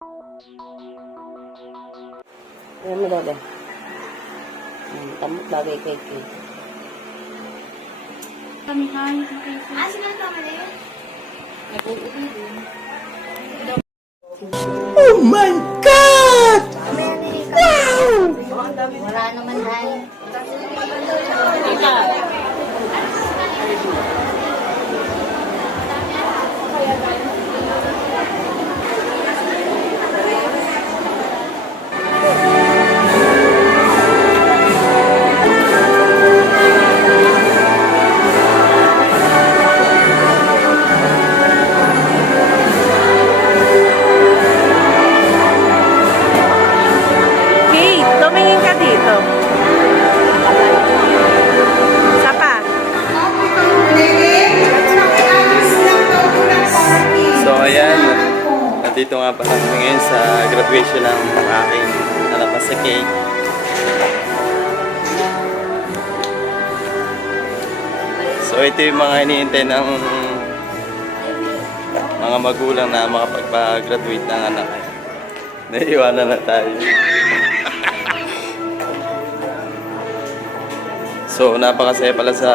Ayan mo daw ba? Tamot bagay kay Kay. Kami kain sa kayo. Sino ang tama na yun? Nag-uuwi din. Oh my God! Wow! Wala naman tayo. Tita. Kate, tumingin ka dito. Isa pa. So ayan, nandito nga pala kami ngayon sa graduation ng aking anak na si Kate. So ito yung mga iniintay ng mga magulang na makapagpa-graduate ng anak. Naiiwanan na tayo. So napakasaya pala sa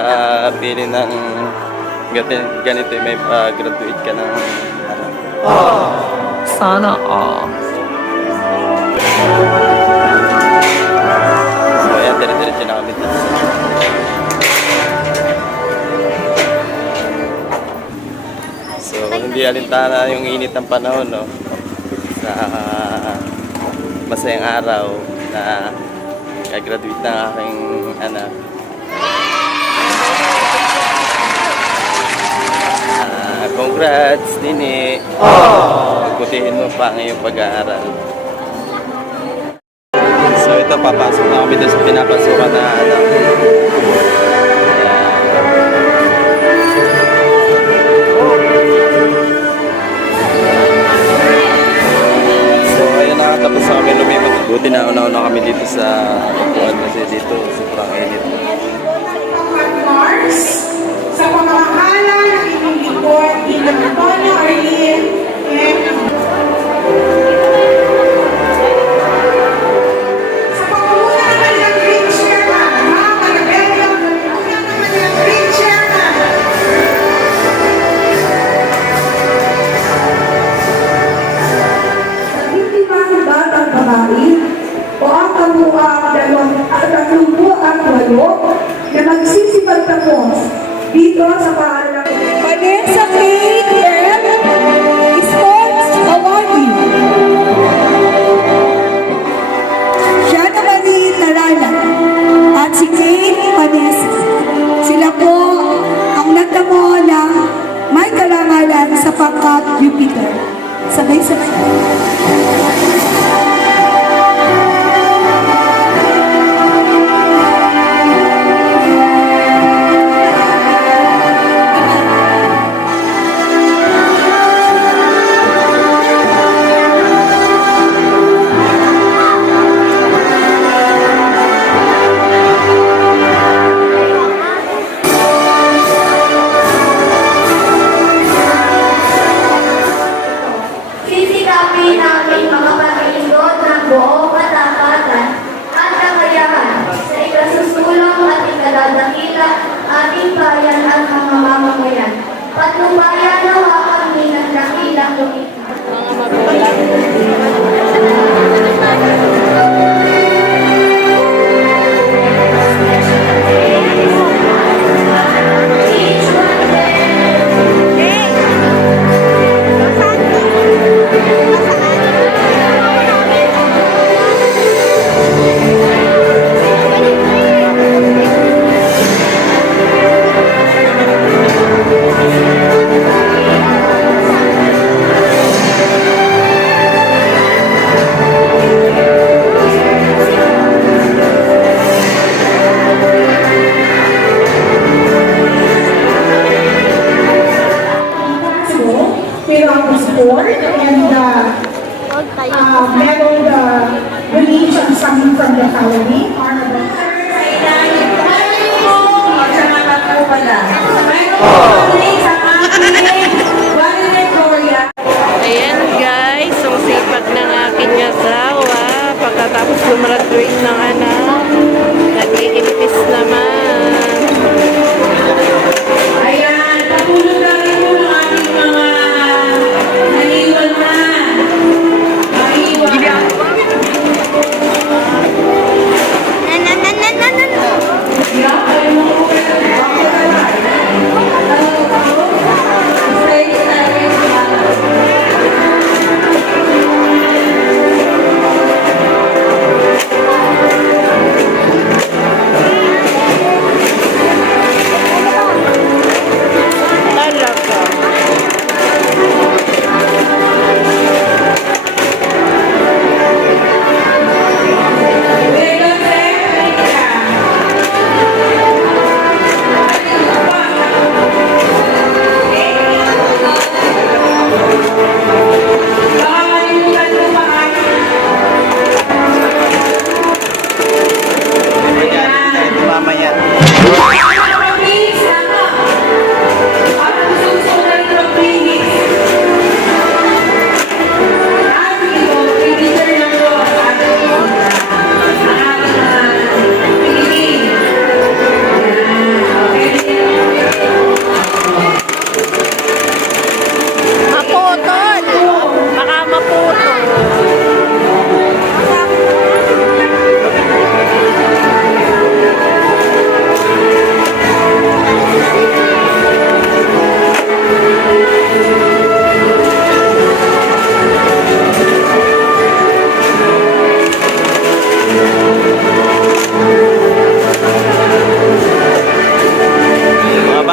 feeling ng ganito may pa-graduate ka ng anak. Sana all. So ayan, dire-diretso na kami dito. So hindi alintana yung init ng panahon, no? Sa masayang araw na graduate ng aking anak. Congrats, Nini. Magbutihin mo pa ang iyong pag-aaral. So ito, papasok na kami doon sa pinapasukan na anak. So ayun, nakatapos na kami lumimot. Buti na una-una kami dito sa upuan kasi dito sobrang init. Mars, sa pamamahala ng inyong lingkod, Inang Antonio Arlene, sa pamumuno naman ng Green Chairman, mga Maribelio, pamumuno naman ng Green Chairman. Hindi ba ang batang babae o ang kabuang 38 na magsisipagtapos dito sa paaralan. Vanessa Kate M. Sports Awardee. Shana Marie Tarana at si Kate Vanessa. Sila po ang nagtamo ng may karangalan sa pangkat Jupiter. Sabay-sabay. Sisikapin namin mga pag-iindot ng buong katapatan at kakayahan sa ikasusulong at ikadadakila ating bayan at mga mamamayan. Patnubayan nawa kami ng dakilang lumikha. Mga magulang. Pero ang sport and meron donations coming from the family. Ayan guys, so sipag na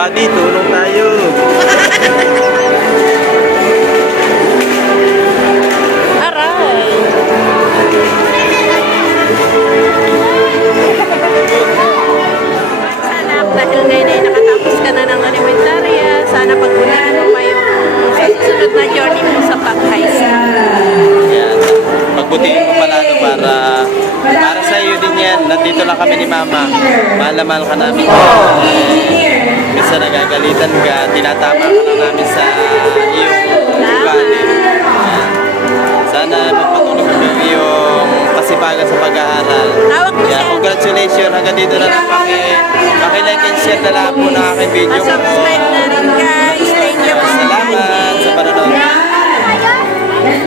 Buddy, tulong tayo. Aray! Sana dahil ngayon ay nakatapos ka na ng elementarya, sana pagpunin mo pa yung susunod na journey mo sa pag-high school. Yan. Pagbutihin mo pala para sa iyo din yan. Nandito lang kami ni Mama. Mahal na mahal ka namin. Minsan nagagalitan ka, tinatama ka lang namin sa iyong ugali. Yan. Sana magpatuloy mo yung iyong kasipagan sa pag-aaral. Tawag mo Yan, siya. congratulations. Hanggang dito na lang kami. Paki-like and share na lang po ng aking video. Subscribe na rin guys.